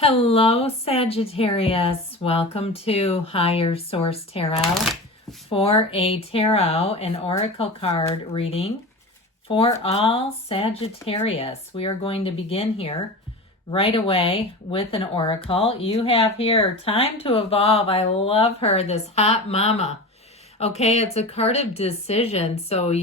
Hello, Sagittarius. Welcome to Higher Source Tarot for a tarot and oracle card reading for all Sagittarius. We are going to begin here right away with an oracle. You have here Time to Evolve. I love her, this hot mama. Okay, it's a card of decision, so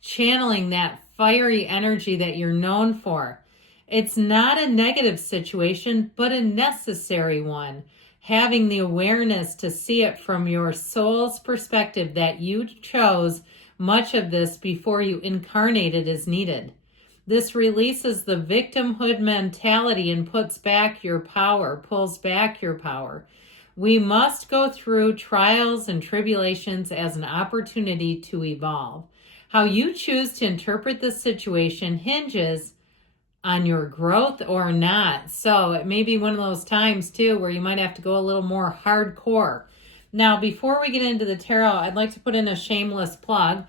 channeling that fiery energy that you're known for. It's not a negative situation, but a necessary one. Having the awareness to see it from your soul's perspective that you chose much of this before you incarnated is needed. This releases the victimhood mentality and puts back your power, pulls back your power. We must go through trials and tribulations as an opportunity to evolve. How you choose to interpret this situation hinges on your growth or not. So it may be one of those times too where you might have to go a little more hardcore. Now, before we get into the tarot, I'd like to put in a shameless plug.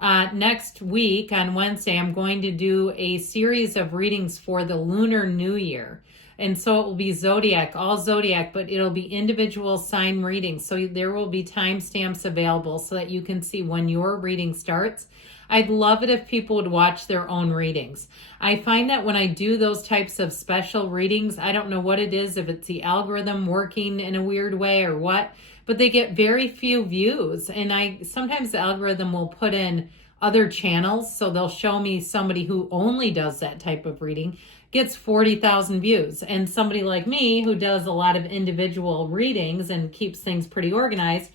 Next week on Wednesday, I'm going to do a series of readings for the Lunar New Year. And so it will be zodiac, all zodiac, but it'll be individual sign readings. So there will be timestamps available so that you can see when your reading starts. I'd love it if people would watch their own readings. I find that when I do those types of special readings, I don't know what it is, if it's the algorithm working in a weird way or what, but they get very few views. And sometimes the algorithm will put in other channels, so they'll show me somebody who only does that type of reading gets 40,000 views. And somebody like me who does a lot of individual readings and keeps things pretty organized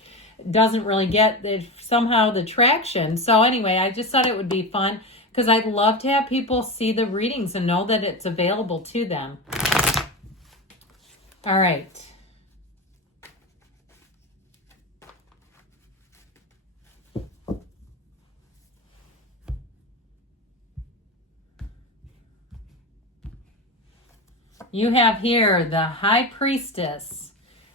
doesn't really get somehow the traction. So anyway, I just thought it would be fun because I'd love to have people see the readings and know that it's available to them. All right. You have here the High Priestess,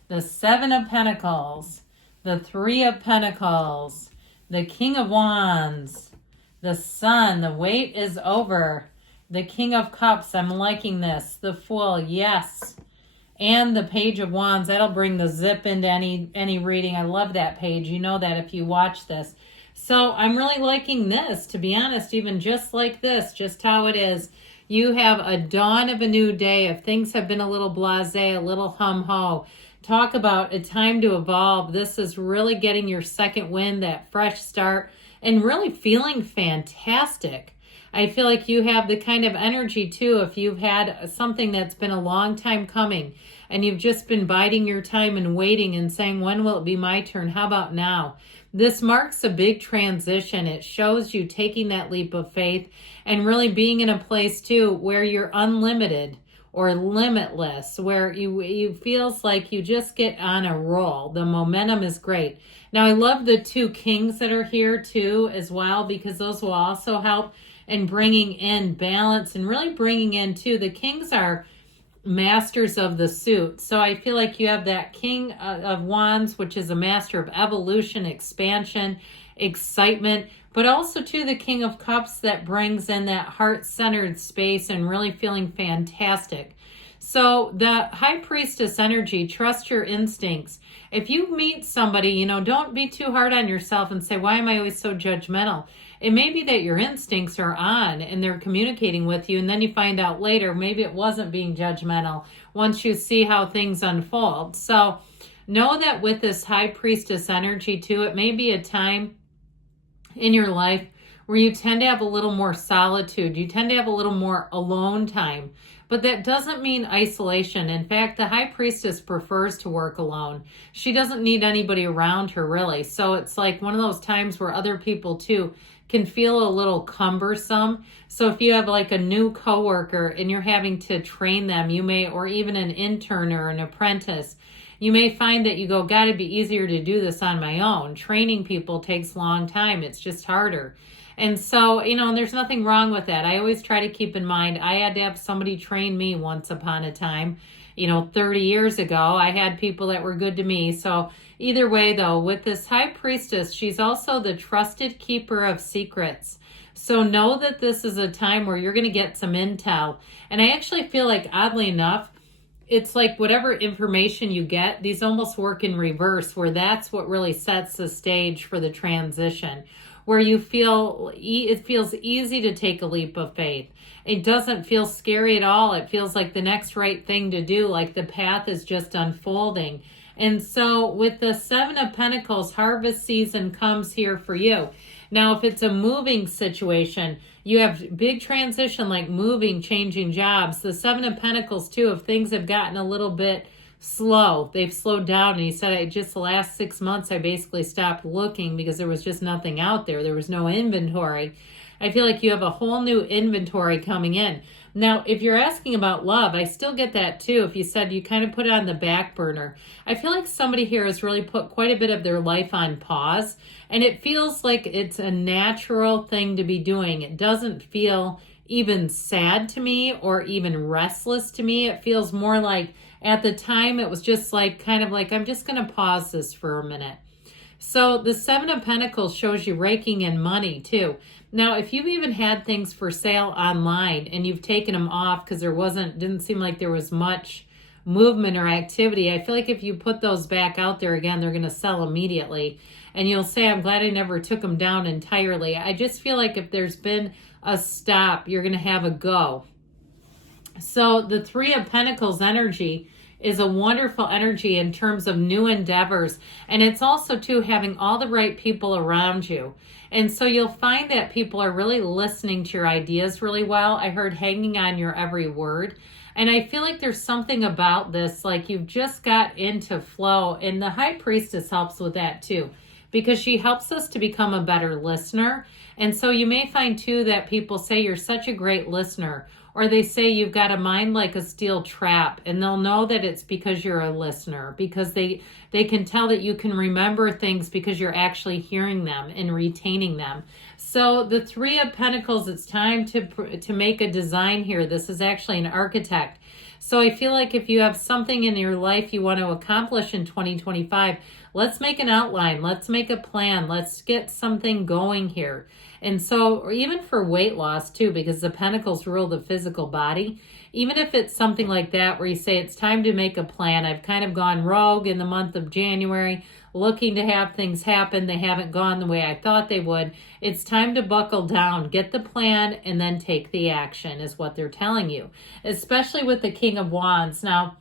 the Seven of Pentacles, the Three of Pentacles, the King of Wands, the Sun, the wait is over, the King of Cups, I'm liking this, the Fool, yes, and the Page of Wands. That'll bring the zip into any reading. I love that page. You know that if you watch this. So I'm really liking this, to be honest, even just like this, just how it is. You have a dawn of a new day. If things have been a little blasé, a little hum-ho, talk about a time to evolve. This is really getting your second wind, that fresh start, and really feeling fantastic. I feel like you have the kind of energy too, if you've had something that's been a long time coming and you've just been biding your time and waiting and saying, when will it be my turn? How about now? This marks a big transition. It shows you taking that leap of faith and really being in a place too where you're unlimited or limitless, where you feels like you just get on a roll. The momentum is great. Now, I love the two kings that are here too as well, because those will also help in bringing in balance and really bringing in too. The kings are masters of the suit. So I feel like you have that King of Wands, which is a master of evolution, expansion, excitement, but also too the King of Cups that brings in that heart-centered space and really feeling fantastic. So the High Priestess energy, trust your instincts. If you meet somebody, don't be too hard on yourself and say, why am I always so judgmental? It may be that your instincts are on and they're communicating with you, and then you find out later maybe it wasn't being judgmental once you see how things unfold. So know that with this High Priestess energy too, it may be a time in your life where you tend to have a little more solitude. You tend to have a little more alone time. But that doesn't mean isolation. In fact, the High Priestess prefers to work alone. She doesn't need anybody around her, really. So it's like one of those times where other people too can feel a little cumbersome. So if you have like a new coworker and you're having to train them, you may, or even an intern or an apprentice, you may find that you go, gotta be easier to do this on my own. Training people takes a long time. It's just harder. And so, and there's nothing wrong with that. I always try to keep in mind, I had to have somebody train me once upon a time. 30 years ago, I had people that were good to me. So either way, though, with this High Priestess, she's also the trusted keeper of secrets. So know that this is a time where you're going to get some intel. And I actually feel like, oddly enough, it's like whatever information you get, these almost work in reverse, where that's what really sets the stage for the transition, where you feel it feels easy to take a leap of faith. It doesn't feel scary at all. It feels like the next right thing to do, like the path is just unfolding. And so with the Seven of Pentacles, harvest season comes here for you. Now, if it's a moving situation, you have big transition like moving, changing jobs. The Seven of Pentacles, too, if things have gotten a little bit slow, they've slowed down. And he said, just the last 6 months, I basically stopped looking because there was just nothing out there. There was no inventory. I feel like you have a whole new inventory coming in. Now, if you're asking about love, I still get that too. If you said you kind of put it on the back burner, I feel like somebody here has really put quite a bit of their life on pause, and it feels like it's a natural thing to be doing. It doesn't feel even sad to me or even restless to me. It feels more like at the time it was just like kind of like, I'm just going to pause this for a minute. So the Seven of Pentacles shows you raking in money too. Now, if you've even had things for sale online and you've taken them off because didn't seem like there was much movement or activity, I feel like if you put those back out there again, they're going to sell immediately. And you'll say, I'm glad I never took them down entirely. I just feel like if there's been a stop, you're going to have a go. So the Three of Pentacles energy is a wonderful energy in terms of new endeavors. And it's also, too, having all the right people around you. And so you'll find that people are really listening to your ideas really well. I heard hanging on your every word. And I feel like there's something about this, like you've just got into flow. And the High Priestess helps with that, too, because she helps us to become a better listener. And so you may find, too, that people say you're such a great listener, or they say you've got a mind like a steel trap, and they'll know that it's because you're a listener, because they can tell that you can remember things because you're actually hearing them and retaining them. So the Three of Pentacles, it's time to make a design here. This is actually an architect. So I feel like if you have something in your life you want to accomplish in 2025, let's make an outline. Let's make a plan. Let's get something going here. And so, or even for weight loss too, because the Pentacles rule the physical body, even if it's something like that where you say it's time to make a plan. I've kind of gone rogue in the month of January, looking to have things happen. They haven't gone the way I thought they would. It's time to buckle down, get the plan, and then take the action is what they're telling you, especially with the King of Wands. Now,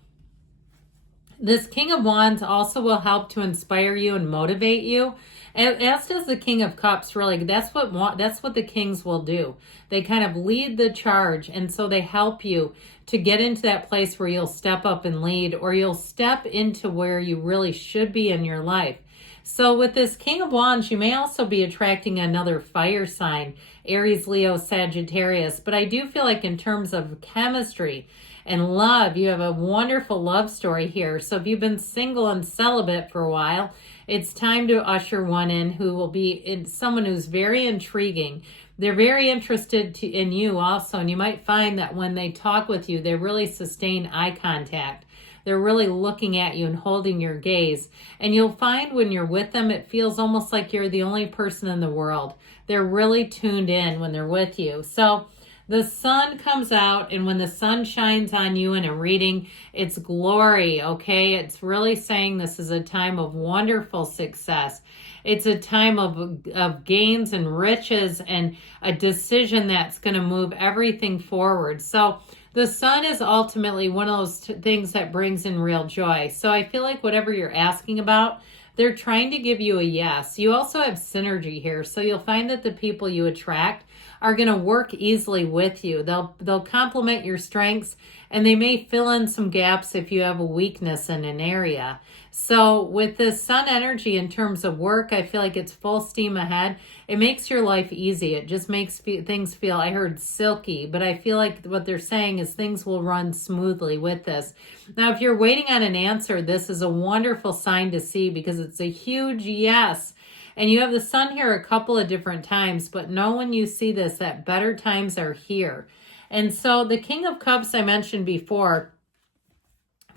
this King of Wands also will help to inspire you and motivate you. As does the King of Cups, really. That's what the kings will do. They kind of lead the charge, and so they help you to get into that place where you'll step up and lead, or you'll step into where you really should be in your life. So with this King of Wands, you may also be attracting another fire sign, Aries, Leo, Sagittarius. But I do feel like in terms of chemistry and love, you have a wonderful love story here. So if you've been single and celibate for a while, it's time to usher one in who will be someone who's very intriguing. They're very interested in you also, and you might find that when they talk with you, they really sustain eye contact. They're really looking at you and holding your gaze. And you'll find when you're with them, it feels almost like you're the only person in the world. They're really tuned in when they're with you. So the sun comes out, and when the sun shines on you in a reading, it's glory, okay? It's really saying this is a time of wonderful success. It's a time of gains and riches and a decision that's going to move everything forward. So the sun is ultimately one of those things that brings in real joy. So I feel like whatever you're asking about, they're trying to give you a yes. You also have synergy here. So you'll find that the people you attract are going to work easily with you. They'll complement your strengths, and they may fill in some gaps if you have a weakness in an area. So with the sun energy in terms of work, I feel like it's full steam ahead. It makes your life easy. It just makes things feel, I heard silky, but I feel like what they're saying is things will run smoothly with this. Now, if you're waiting on an answer, this is a wonderful sign to see because it's a huge yes. And you have the sun here a couple of different times, but know when you see this that better times are here. And so the King of Cups I mentioned before,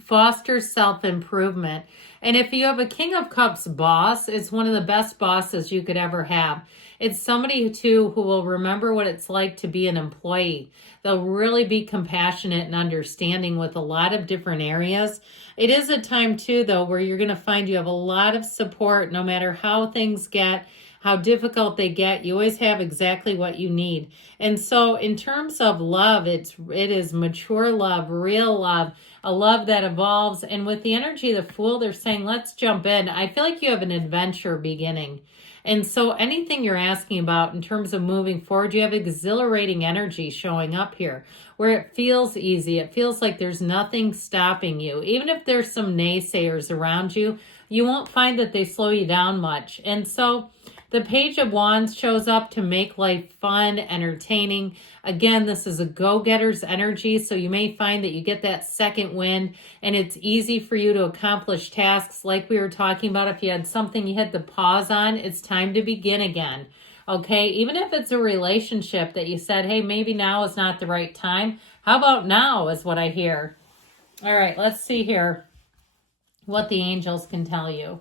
fosters self-improvement. And if you have a King of Cups boss, it's one of the best bosses you could ever have. It's somebody, too, who will remember what it's like to be an employee. They'll really be compassionate and understanding with a lot of different areas. It is a time, too, though, where you're going to find you have a lot of support no matter how things get, how difficult they get. You always have exactly what you need. And so in terms of love, it is mature love, real love, a love that evolves. And with the energy of the Fool, they're saying, let's jump in. I feel like you have an adventure beginning. And so anything you're asking about in terms of moving forward, you have exhilarating energy showing up here where it feels easy. It feels like there's nothing stopping you. Even if there's some naysayers around you, you won't find that they slow you down much. And so the Page of Wands shows up to make life fun, entertaining. Again, this is a go-getter's energy, so you may find that you get that second wind, and it's easy for you to accomplish tasks like we were talking about. If you had something you had to pause on, it's time to begin again. Okay, even if it's a relationship that you said, hey, maybe now is not the right time. How about now is what I hear. All right, let's see here what the angels can tell you.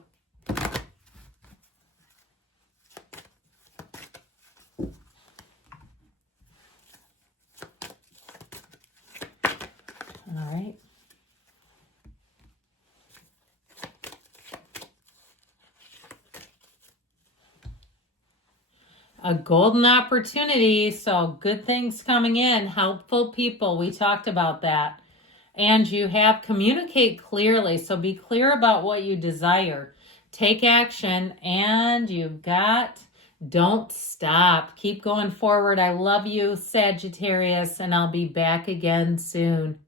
All right. A golden opportunity, so good things coming in, helpful people, we talked about that. And you have communicate clearly, so be clear about what you desire. Take action, and you've got don't stop. Keep going forward. I love you, Sagittarius, and I'll be back again soon.